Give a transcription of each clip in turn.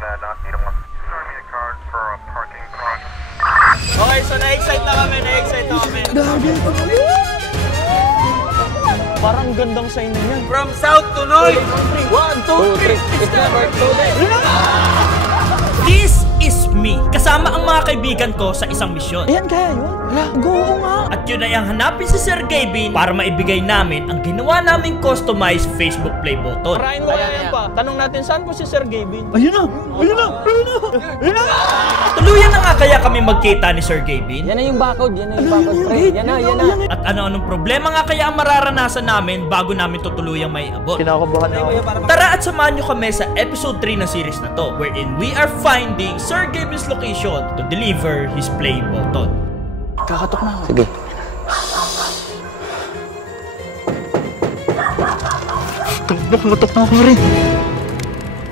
Okay, so na-excite na kami. Parang gandang sign na yan. From south to north. 1, 2, 3. It's never too late. This is me. Kasama ang mga kaibigan ko sa isang misyon. Ayan kaya yun? Wala, go nga. At yun ay ang hanapin si Sir Gavin para maibigay namin ang ginawa naming customized Facebook Play button. Parahin ko kaya yan pa. Tanong natin saan po si Sir Gavin? Ayun na! Tuluyan na nga kaya kami magkita ni Sir Gavin. Yan na yung barcode, pre. Yan na. At ano-anong problema nga kaya ang mararanasan namin bago namin tutuluyang may abot. Kinakabahan na ako. Tara at samahan nyo kami sa episode 3 ng series na to, wherein we are finding Sir Gavin's location to deliver his play button. Kakatok na ako. Sige. Kakatok na ako rin.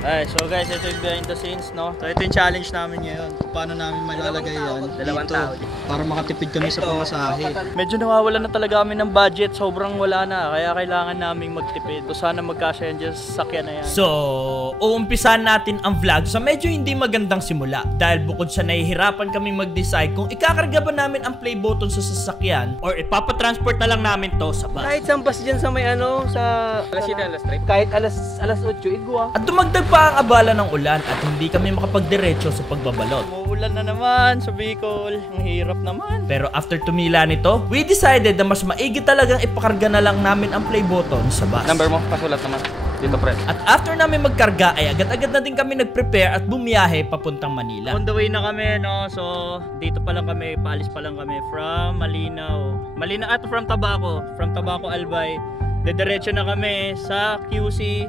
Ay, so guys, ito yung behind the scenes, no? So ito yung challenge namin ngayon. Paano namin malalagay yan dito para makatipid kami sa pamasahe. Medyo nawawalan na talaga kami ng budget. Sobrang wala na. Kaya kailangan naming magtipid. So sana magkasya yan dyan sa sakyan na yan. So, uumpisahan natin ang vlog sa medyo hindi magandang simula. Dahil bukod sa nahihirapan kami mag-decide kung ikakarga ba namin ang play button sa sasakyan or ipapatransport na lang namin to sa bus. Kahit saan bus dyan sa may sa... alas 3. Kahit alas 8, igwa. At dumagdag pa ang abala ng ulan at hindi kami makapagdiretso sa pagbabalot. Umuulan na naman sa Bicol. Ang hirap naman. Pero after tumila nito, we decided na mas maigi talagang ipakarga na lang namin ang play button sa bus. Number mo, pasulat naman. Dito, pre. At after namin magkarga ay agad-agad na din kami nag-prepare at bumiyahe papuntang Manila. On the way na kami, no? So, dito pa lang kami, paalis pa lang kami from Malinaw at from Tabaco, Albay. Dediretso na kami sa QC.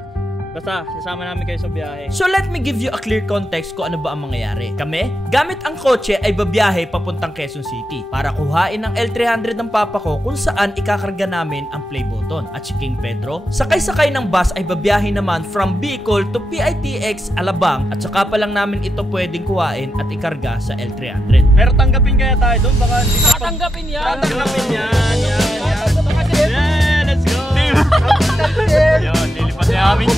Basta, sasama namin kayo sa biyahe. So let me give you a clear context kung ano ba ang mangyayari. Kami, gamit ang kotse ay babiyahe papuntang Quezon City para kuhain ang L300 ng papa ko kung saan ikakarga namin ang play button. At si King Pedro, sakay-sakay ng bus ay babiyahe naman from Bicol to PITX Alabang at saka pa lang namin ito pwedeng kuhain at ikarga sa L300. Pero tanggapin kaya tayo doon? Baka hindi na Tatanggapin yan. Yeah, let's go! Yun, lilipat niya amin.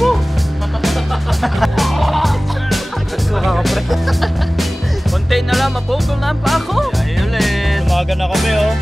Konti na lang, mapugol na pa ako. Ay ulit. Umaga na kami, oh.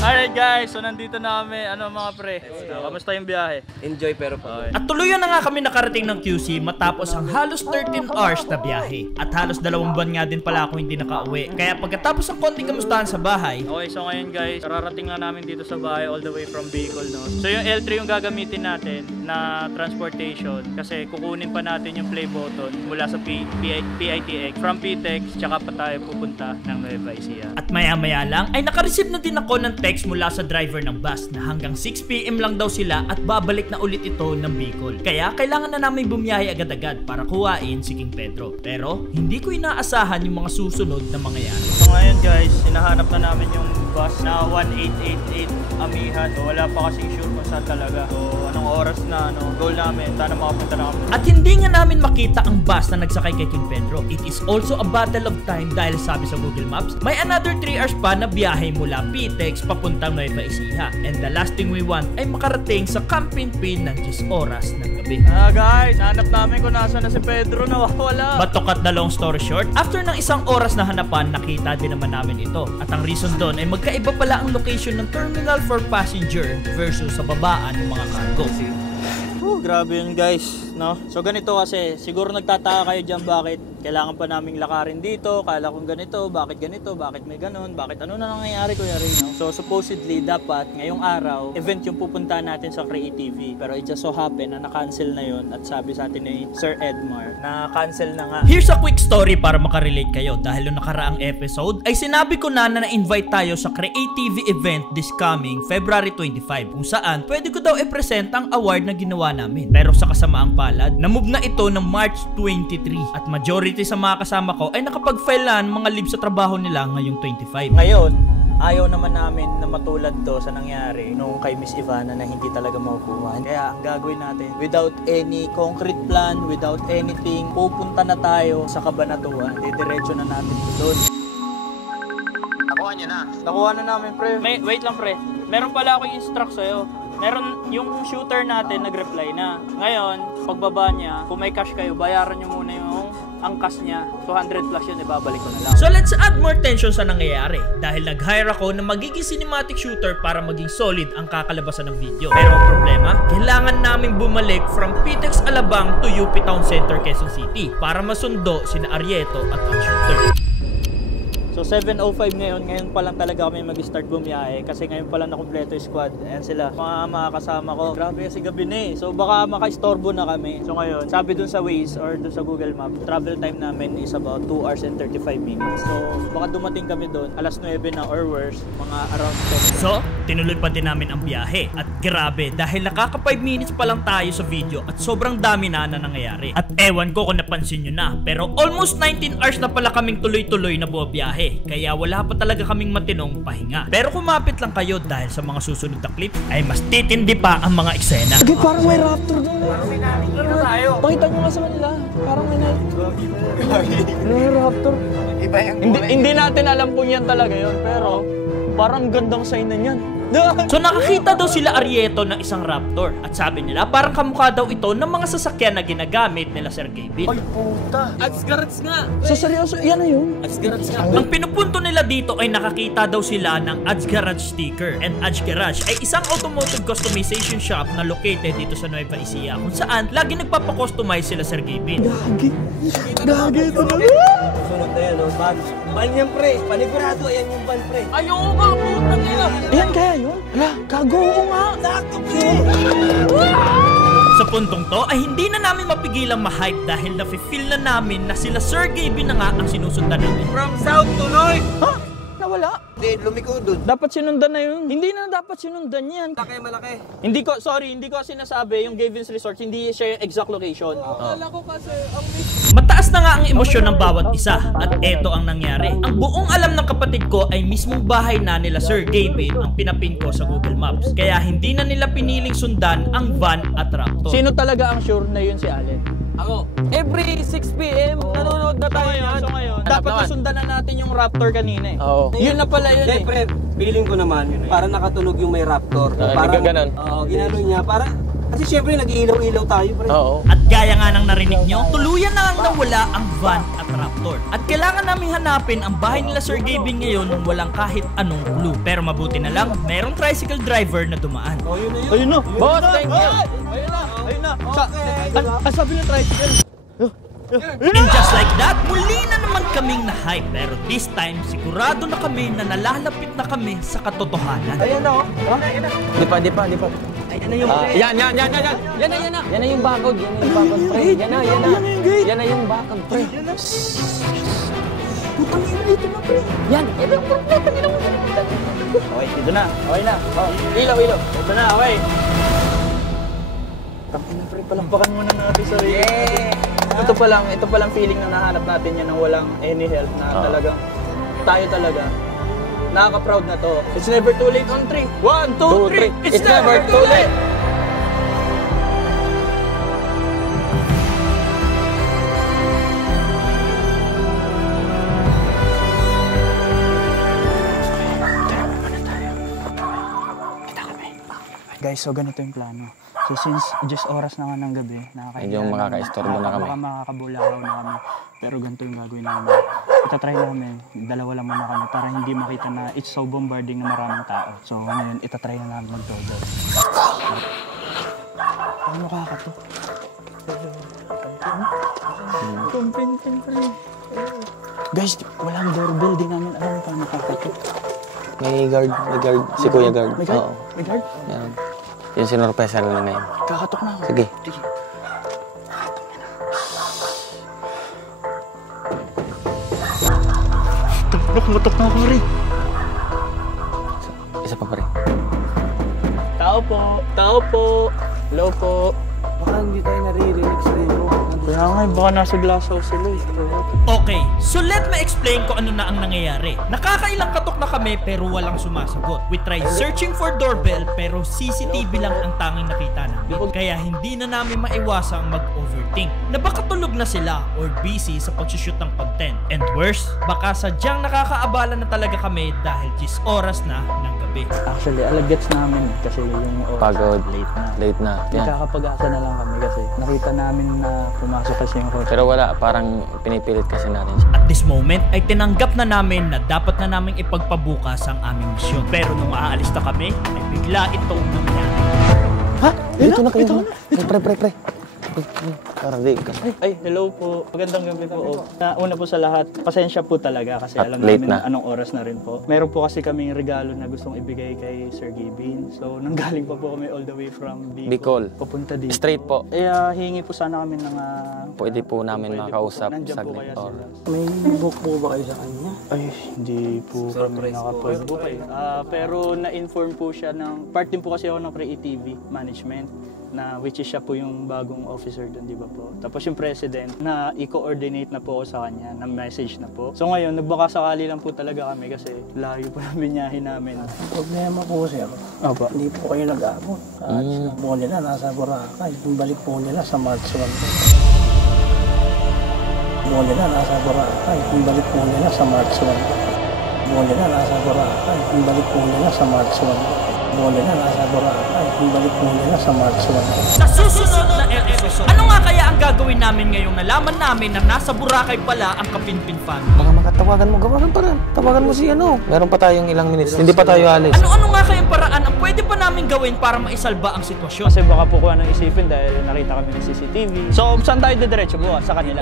Alright guys, so nandito na kami. Ano mga pre? Kamusta yung biyahe? Enjoy pero pa. At tuluyan na nga kami nakarating ng QC matapos ang halos 13 hours na biyahe. At halos 2 buwan nga din pala ako hindi nakauwi. Kaya pagkatapos ng konting kamustahan sa bahay. Okay, so ngayon guys, kararating nga namin dito sa bahay all the way from Bicol, no? So yung L3 yung gagamitin natin na transportation kasi kukunin pa natin yung play button mula sa PITX. From PTX, tsaka pa tayo pupunta ng Nueva Ecija. At maya-maya lang ay nakareceive na din ako ng text mula sa driver ng bus na hanggang 6 PM lang daw sila at babalik na ulit ito ng Bicol. Kaya kailangan na namin bumiyahe agad-agad para kuhain si King Pedro. Pero hindi ko inaasahan yung mga susunod na mangyayari. So ngayon guys, hinahanap na namin yung bus na 1888 Amihan. So wala pa kasing sure kung saan talaga. So anong oras na goal namin, sana makapunta na kami. At hindi nga namin makita ang bus na nagsakay kay King Pedro. It is also a battle of time dahil sabi sa Google Maps, may another 3 hours pa na biyahe mula PTX papuntang Nueva Ecija. And the last thing we want ay makarating sa Camp Pinpin ng 10 oras ng gabi. Guys, hanap namin kung nasa na si Pedro, nawawala. But to cut the long story short, after ng 1 oras na hanapan, nakita din naman namin ito. At ang reason doon ay magkaiba pala ang location ng terminal for passenger versus sa babaan ng mga cargo. Grabe yun guys, no? So ganito kasi, siguro nagtataka kayo dyan bakit kailangan pa naming lakarin dito, kala kong ganito, bakit may ganun, bakit ano na nangyayari Kuya Ray, no? So supposedly dapat ngayong araw, event yung pupuntahan natin sa Creative, pero it just so happen na na-cancel na yun at sabi sa atin ni Sir Edmar na cancel na nga. Here's a quick story para makarelate kayo dahil yung nakaraang episode ay sinabi ko na na-invite tayo sa Creative event this coming February 25 kung saan pwede ko daw i-present ang award na ginawa namin. Pero sa kasamaang palad, na-move na ito ng March 23 at majority sa mga kasama ko ay nakapag-file na mga leave sa trabaho nila ngayong 25. Ngayon, ayaw naman namin na matulad to sa nangyari nung kay Miss Ivana na hindi talaga makukuha. Kaya ang gagawin natin, without any concrete plan, without anything, pupunta na tayo sa Cabanatuan. Didiretso na natin doon. Nakuha niyo na? Nakuha na namin, pre. Wait lang, pre. Meron pala ako i-instruct sa'yo. Meron yung shooter natin nag-reply na. Ngayon, pagbaba niya, kung may cash kayo, bayaran nyo muna yung ang cost niya, 200 plus yun, ibabalik ko na lang. So let's add more tension sa nangyayari dahil nag-hire ako na magiging cinematic shooter para maging solid ang kakalabasan ng video. Pero ang problema, kailangan namin bumalik from Pitex Alabang to UP Town Center, Quezon City para masundo sina Arieto at ang shooter. So 7:05 ngayon pa lang talaga kami mag-start bumiyahe kasi ngayon pa lang nakumpleto yung squad. Ayan sila, mga kasama ko. Grabe kasi gabi na eh. So baka maka-istorbo na kami. So ngayon, sabi dun sa Waze or dun sa Google Map, travel time namin is about 2 hours and 35 minutes. So baka dumating kami dun, alas 9 na or worse, mga around 10. So, tinuloy pa din namin ang biyahe at grabe dahil nakaka 5 minutes pa lang tayo sa video at sobrang dami na nangyayari. At ewan ko kung napansin nyo na, pero almost 19 hours na pala kaming tuloy-tuloy na buwabiyahe. Kaya wala pa talaga kaming matinong pahinga. Pero kumapit lang kayo dahil sa mga susunod na clip ay mas titindi pa ang mga eksena. Okay, parang may raptor doon. Pakita nyo nga sa kanila. Parang may raptor. Iba yung Hindi natin alam kung yan talaga yun, pero parang gandang sign na yan. So nakakita daw sila Arieto ng isang raptor at sabi nila parang kamukha daw ito ng mga sasakyan na ginagamit nila Sir Gavin. Ay, puta. Adsgarats nga. So seryoso, yan na yun? Adsgarats nga. Ang pinupunto nila dito ay nakakita daw sila ng Ads Garage sticker. And Ads Garage ay isang automotive customization shop na located dito sa Nueva Ecija kung saan lagi nagpapakustomize sila Sir Gavin. Gagi ito na. Sunod na yan, no? Ban yan, pre. Panigurado, ayan yung ban, pre. Ayaw nga, putang ina. Ayan kaya yun? Hala, gago ko nga. Sakto, pre. Sa puntong to ay hindi na namin mapigilang ma-hype dahil nafe-feel na namin na sila Sir Gavin na nga ang sinusundan namin. From south to north. Ha? Nawala? Hindi, lumiko doon. Dapat sinundan na yun. Hindi na dapat sinundan yan. Malaki. Hindi ko sinasabi yung Gavin's Resort, hindi siya yung exact location. Akala ko kasi, Mataas na nga ang emosyon ng bawat isa at eto ang nangyari. Ang buong alam ng kapatid ko ay mismong bahay na nila Sir Gavin ang pinapin ko sa Google Maps. Kaya hindi na nila piniling sundan ang van at raptor. Sino talaga ang sure na yun si Allen? Ako. Every 6 p.m. nanonood na tayo yan. So ngayon, dapat nasundan na natin yung raptor kanina eh. Oo. Yun na pala yun eh. Pre, feeling ko naman, para nakatunog yung may raptor. Parang ganun. Oo, ginano niya. Kasi syempre nag-iilaw-ilaw tayo, pre. Oo. At gaya nga ng narinig nyo, tuluyan na nga nawala ang van at raptor. At kailangan naming hanapin ang bahay nila Sir Gavin ngayon nung walang kahit anong clue. Pero mabuti na lang, merong tricycle driver na dumaan. Oh, yun na yun. Ayun na. Boss, thank you. Ayun na. Sabi ng tricycle. And just like that, muli na naman kaming na-hype. Pero this time, sigurado na kami na nalalapit na kami sa katotohanan. Ayan na, oh. Di pa. Ayan na yung pre. Yan na. Yan na yung bakod. Pre. Yan na yung bakod, pre. Putang ina, ito na, pre. Yan yung problema. Okay, dito na. Okay na. Ilaw. Ito na, okay. Tangina, pre, palampakan muna natin sa rin. Ito pa lang feeling na nahanap natin yan ng walang any help na talagang tayo talaga. Nakaka-proud na to. It's never too late on 3. 1, 2, 3. It's never too late. Guys, so ganito yung plano. So since just oras na nga ng gabi, Yung makaka-istorbo na kami. Baka makakabulahaw na kami. Pero ganito yung gagawin namin. Itatry namin, dalawa lang muna kami para hindi makita na it's so bombarding na maraming tao. So ngayon, itatry na namin mag-doorbell. Ano makakato? Kumpintin pa rin. Guys, walang doorbell, di namin alam paano makakato. May guard. Si Kuya Guard. May guard? Oo. May guard? Yan. Yung sinurpresa na ngayon. Kakatok na ako. Sige. Nakamutok na ako rin. Isa pa rin. Tao po. Hello po. Baka hindi tayo naririnig sa iyo. Kaya nga, baka nasa glass house sila eh. Okay, so let me explain kung ano na ang nangyayari. Nakakailang katok na kami pero walang sumasagot. We tried searching for doorbell pero CCTV lang ang tanging nakita namin. Kaya hindi na namin maiwasang mag-overthink na baka tulog na sila or busy sa pag-shoot ng content. And worse, baka sadyang nakakaabala na talaga kami dahil 10 oras na ng gabi. gabi. Actually, alagets namin kasi yung oras Pagod. late na. Yan. Nagkakapag-asa na lang kami kasi nakita namin na pumasok kasi yung coach. Pero wala, parang pinipilit kasi natin. At this moment ay tinanggap na namin na dapat na naming ipagpabukas ang aming misyon. Pero nung aalis na kami, ay bigla itong nangyari. Ha? Ito na kayo. Pre. Parang di ka. Ay, hello po. Magandang gabi po. Una po sa lahat, pasensya po talaga kasi At alam late namin na. anong oras na rin po. Meron po kasi kaming regalo na gustong ibigay kay Sir Gavin. So, nanggaling pa po kami all the way from Bicol. Papunta dito. Straight po. Hingi po sana kami ng... Pwede po namin makausap Nandiyan po saglit. kaya sila. May book po ba kayo sa kanya? Ay, hindi po kami nakapag-book eh. Pero na-inform po siya ng... Part din po kasi ako ng Creative Management na which is siya po yung bagong officer doon, di ba po? Tapos yung president na i-coordinate na po ako sa kanya, na message na po. So ngayon, nagbaka sakali lang po talaga kami kasi layo po ng binyahin namin. Problema po sir. Opo. Hindi po kayo nag-abot. Alis na po nila, nasa Boracay. Yung balik po nila sa March 1. Po nila, nasa Boracay. Yung balik po nila sa March 1. Po nila, nasa Boracay. Yung balik po nila sa March 1. Po nila, nasa Boracay. Yung balik po nila sa March 1. Sa susunod na episode, ano nga kaya ang gagawin namin ngayong nalaman namin na nasa Boracay pala ang Kapinpin family? Baka makatawagan mo, gawagan pa rin. Tawagan mo si ano. Meron pa tayong ilang minutes. Hindi pa tayo alis. Ano-ano nga kayang paraan ang pwede pa namin gawin para maisalba ang sitwasyon? Kasi baka po kung anong isipin dahil nakita kami ng CCTV. So, saan tayo didiretso bukas? Sa kanila.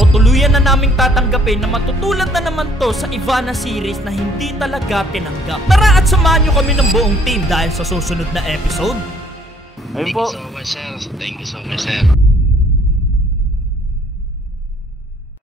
O tuluyan na naming tatanggapin na matutulad na naman to sa Ivana series na hindi talaga tinanggap. Tara at samahan nyo kami ng buong team dahil sa susunod na episode. Ayun po. Thank you so much, sir.